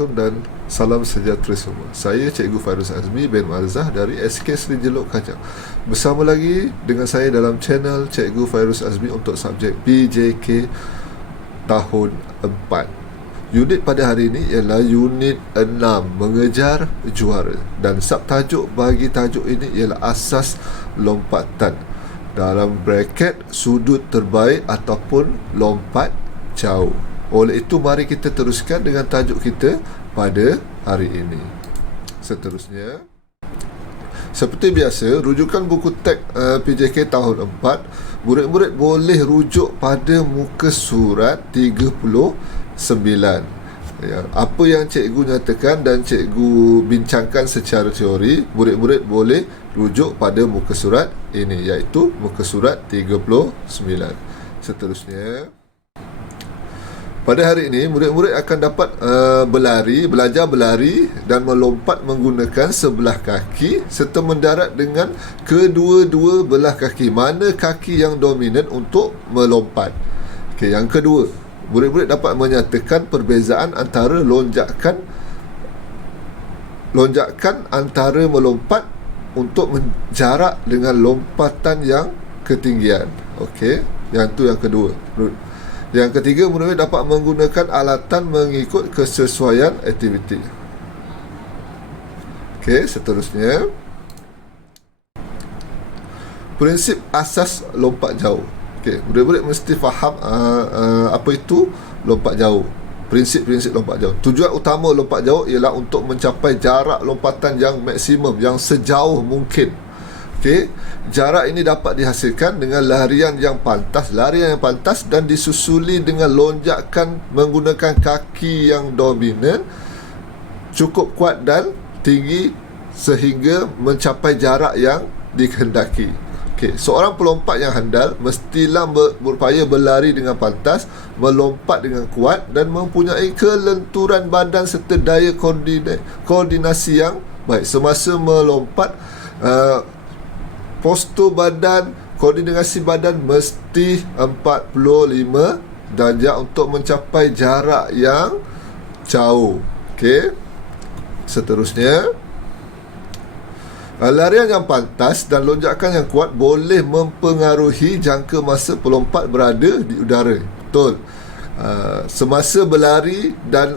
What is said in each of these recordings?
Assalamualaikum dan salam sejahtera semua. Saya Cikgu Fairuz Azmi bin Marzah dari SK Seri Jeluk Kajang. Bersama lagi dengan saya dalam channel Cikgu Fairuz Azmi untuk subjek PJK tahun 4. Unit pada hari ini ialah unit 6, mengejar juara, dan subtajuk bagi tajuk ini ialah asas lompatan, dalam braket sudut terbaik ataupun lompat jauh. Oleh itu, mari kita teruskan dengan tajuk kita pada hari ini. Seterusnya, seperti biasa, rujukan buku teks PJK tahun 4, murid-murid boleh rujuk pada muka surat 39. Ya, apa yang cikgu nyatakan dan cikgu bincangkan secara teori, murid-murid boleh rujuk pada muka surat ini, iaitu muka surat 39. Seterusnya, pada hari ini, murid-murid akan dapat belajar berlari dan melompat menggunakan sebelah kaki serta mendarat dengan kedua-dua belah kaki. Mana kaki yang dominan untuk melompat? Okey, yang kedua, murid-murid dapat menyatakan perbezaan antara lonjakan antara melompat untuk menjarak dengan lompatan yang ketinggian. Okey, yang tu yang kedua. Yang ketiga, murid dapat menggunakan alatan mengikut kesesuaian aktiviti. Okey, seterusnya, prinsip asas lompat jauh. Okey, murid-murid mesti faham apa itu lompat jauh. Prinsip-prinsip lompat jauh. Tujuan utama lompat jauh ialah untuk mencapai jarak lompatan yang maksimum, yang sejauh mungkin. Okey, jarak ini dapat dihasilkan dengan larian yang pantas dan disusuli dengan lonjakan menggunakan kaki yang dominan, cukup kuat dan tinggi sehingga mencapai jarak yang dikehendaki. Okey, seorang pelompat yang handal mestilah berupaya berlari dengan pantas, melompat dengan kuat dan mempunyai kelenturan badan serta daya koordinasi yang baik semasa melompat. Postur badan, koordinasi badan mesti 45 darjah untuk mencapai jarak yang jauh. Okey, seterusnya, larian yang pantas dan lonjakan yang kuat boleh mempengaruhi jangka masa pelompat berada di udara. Betul. Semasa berlari dan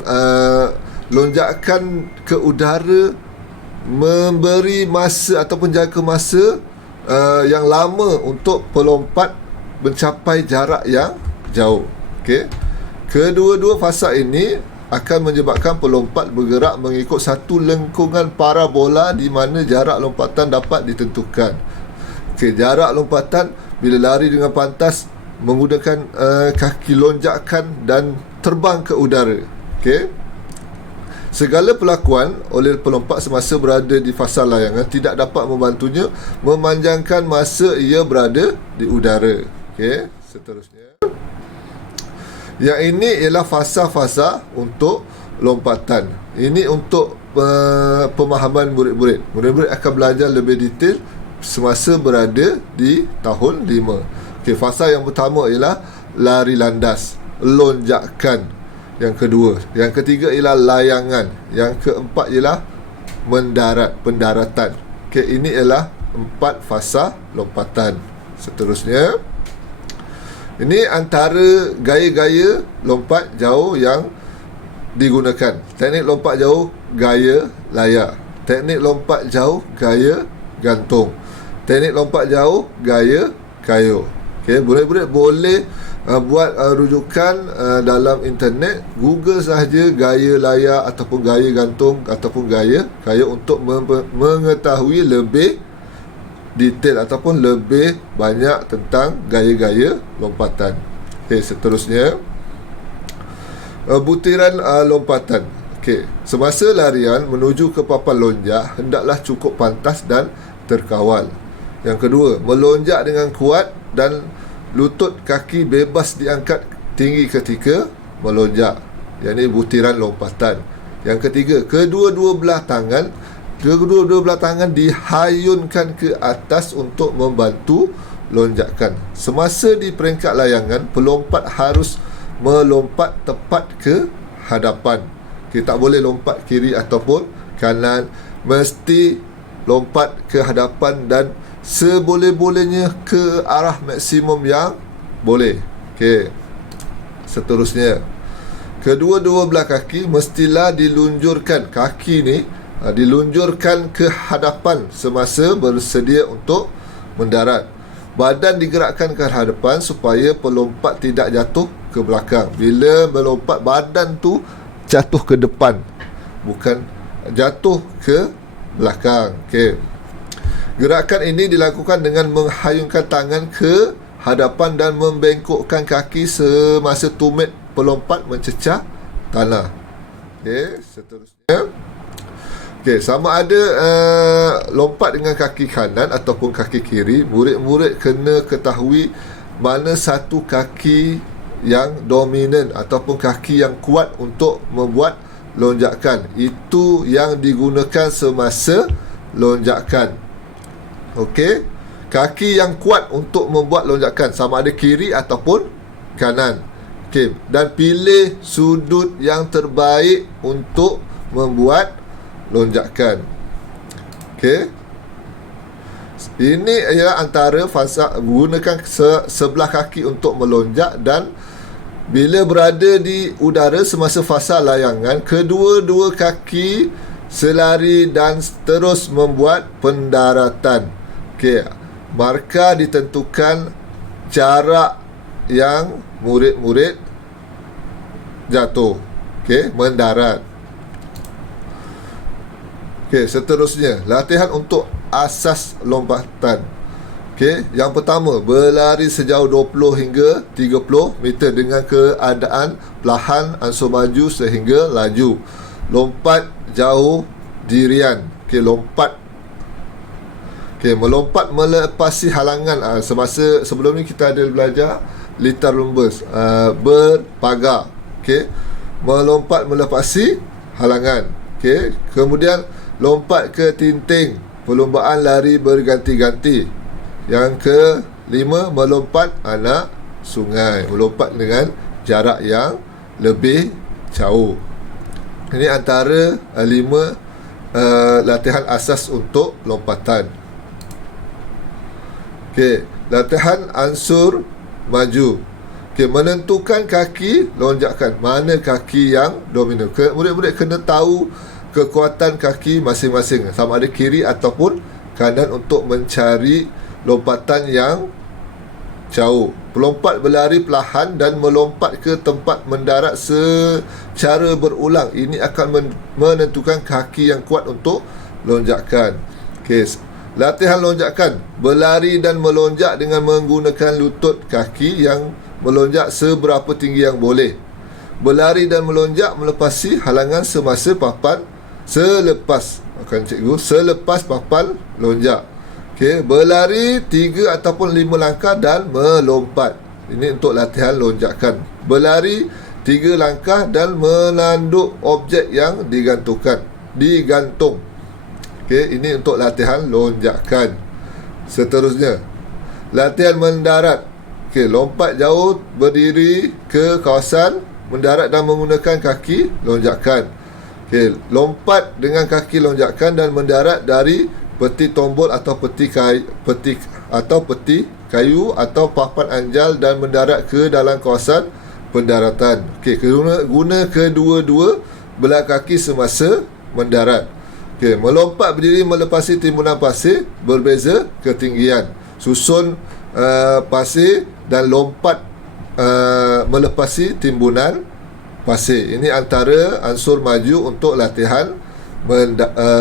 lonjakan ke udara memberi masa ataupun jangka masa yang lama untuk pelompat mencapai jarak yang jauh. Okey, kedua-dua fasa ini akan menyebabkan pelompat bergerak mengikut satu lengkungan parabola di mana jarak lompatan dapat ditentukan. Okey, jarak lompatan bila lari dengan pantas menggunakan kaki lonjakan dan terbang ke udara. Okey, segala perlakuan oleh pelompat semasa berada di fasa layangan tidak dapat membantunya memanjangkan masa ia berada di udara. Okey, seterusnya, yang ini ialah fasa-fasa untuk lompatan. Ini untuk pemahaman murid-murid. Murid-murid akan belajar lebih detail semasa berada di tahun 5. Okey, fasa yang pertama ialah lari landas, lonjakan. Yang kedua, yang ketiga ialah layangan. Yang keempat ialah pendaratan. Okey, ini ialah 4 fasa lompatan. Seterusnya, ini antara gaya-gaya lompat jauh yang digunakan. Teknik lompat jauh, gaya layar. Teknik lompat jauh, gaya gantung. Teknik lompat jauh, gaya kayu. Okey, murid-murid boleh buat rujukan dalam internet, Google sahaja gaya layar ataupun gaya gantung ataupun gaya kayu untuk mengetahui lebih detail ataupun lebih banyak tentang gaya-gaya lompatan. Okey, seterusnya, butiran lompatan. Okey, semasa larian menuju ke papan lonjak hendaklah cukup pantas dan terkawal. Yang kedua, melonjak dengan kuat dan lutut kaki bebas diangkat tinggi ketika melonjak. Yang ini butiran lompatan. Yang ketiga, kedua-dua belah tangan dihayunkan ke atas untuk membantu lonjakan. Semasa di peringkat layangan, pelompat harus melompat tepat ke hadapan. Okay, tak boleh lompat kiri ataupun kanan, mesti lompat ke hadapan dan seboleh-bolehnya ke arah maksimum yang boleh. Okay, seterusnya, kedua-dua belah kaki mestilah dilunjurkan. Kaki ni dilunjurkan ke hadapan semasa bersedia untuk mendarat. Badan digerakkan ke hadapan supaya pelompat tidak jatuh ke belakang. Bila melompat, badan tu jatuh ke depan, bukan jatuh ke belakang. Okay. Gerakan ini dilakukan dengan menghayungkan tangan ke hadapan dan membengkokkan kaki semasa tumit pelompat mencecah tanah. Okay, seterusnya. Okay, sama ada lompat dengan kaki kanan ataupun kaki kiri, murid-murid kena ketahui mana satu kaki yang dominan ataupun kaki yang kuat untuk membuat lonjakan. Itu yang digunakan semasa lonjakan. Okey, kaki yang kuat untuk membuat lonjakan sama ada kiri ataupun kanan. Okey, dan pilih sudut yang terbaik untuk membuat lonjakan. Okey, ini ialah antara fasa gunakan sebelah kaki untuk melonjak, dan bila berada di udara semasa fasa layangan, kedua-dua kaki selari dan terus membuat pendaratan. Okey, markah ditentukan jarak yang murid-murid jatuh. Okey, mendarat. Okey, seterusnya, latihan untuk asas lompatan. Okey, yang pertama, berlari sejauh 20 hingga 30 meter dengan keadaan perlahan ansur maju sehingga laju. Lompat jauh dirian. Okey, lompat. Okey, melompat melepasi halangan. Semasa sebelum ni kita ada belajar litar lumbus, berpagar. Okey, melompat melepasi halangan. Okey, kemudian lompat ke tinting, perlombaan lari berganti-ganti. Yang kelima, melompat anak sungai, melompat dengan jarak yang lebih jauh. Ini antara 5 latihan asas untuk lompatan. Okey, latihan ansur maju. Okey, menentukan kaki lonjakan, mana kaki yang dominan. Murid-murid kena tahu kekuatan kaki masing-masing, sama ada kiri ataupun kanan, untuk mencari lompatan yang jauh. Pelompat berlari perlahan dan melompat ke tempat mendarat secara berulang. Ini akan menentukan kaki yang kuat untuk lonjakan. Okey, latihan lonjakan, berlari dan melonjak dengan menggunakan lutut kaki yang melonjak seberapa tinggi yang boleh. Berlari dan melonjak melepasi halangan semasa papan selepas papan lonjak. Okey, berlari 3 ataupun 5 langkah dan melompat. Ini untuk latihan lonjakan. Berlari 3 langkah dan menanduk objek yang digantung. Okey, ini untuk latihan lonjakan. Seterusnya, latihan mendarat. Okey, lompat jauh, berdiri ke kawasan mendarat dan menggunakan kaki lonjakan. Okey, lompat dengan kaki lonjakan dan mendarat dari peti tombol atau peti kayu atau papan anjal dan mendarat ke dalam kawasan pendaratan. Okey, guna kedua-dua belah kaki semasa mendarat. Okey, melompat berdiri melepasi timbunan pasir berbeza ketinggian. Susun pasir dan lompat melepasi timbunan pasir. Ini antara ansur maju untuk latihan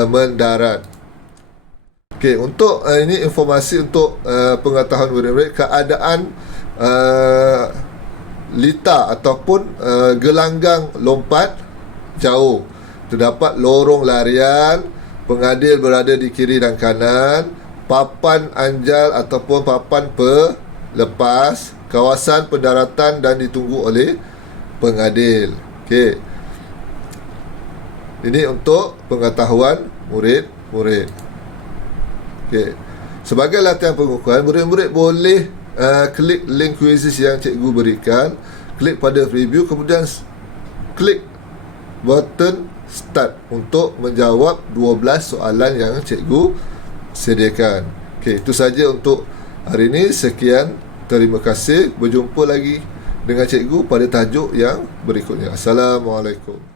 mendarat. Okey, untuk ini informasi untuk pengetahuan murid-murid, keadaan litar ataupun gelanggang lompat jauh. Terdapat lorong larian, pengadil berada di kiri dan kanan, papan anjal ataupun papan pelepas, kawasan pendaratan dan ditunggu oleh pengadil. Okey, ini untuk pengetahuan murid-murid. Okey, sebagai latihan pengukuran, murid-murid boleh klik link kuisis yang cikgu berikan, klik pada preview, kemudian klik button start untuk menjawab 12 soalan yang cikgu sediakan. Okey, itu saja untuk hari ini. Sekian, terima kasih. Berjumpa lagi dengan cikgu pada tajuk yang berikutnya. Assalamualaikum.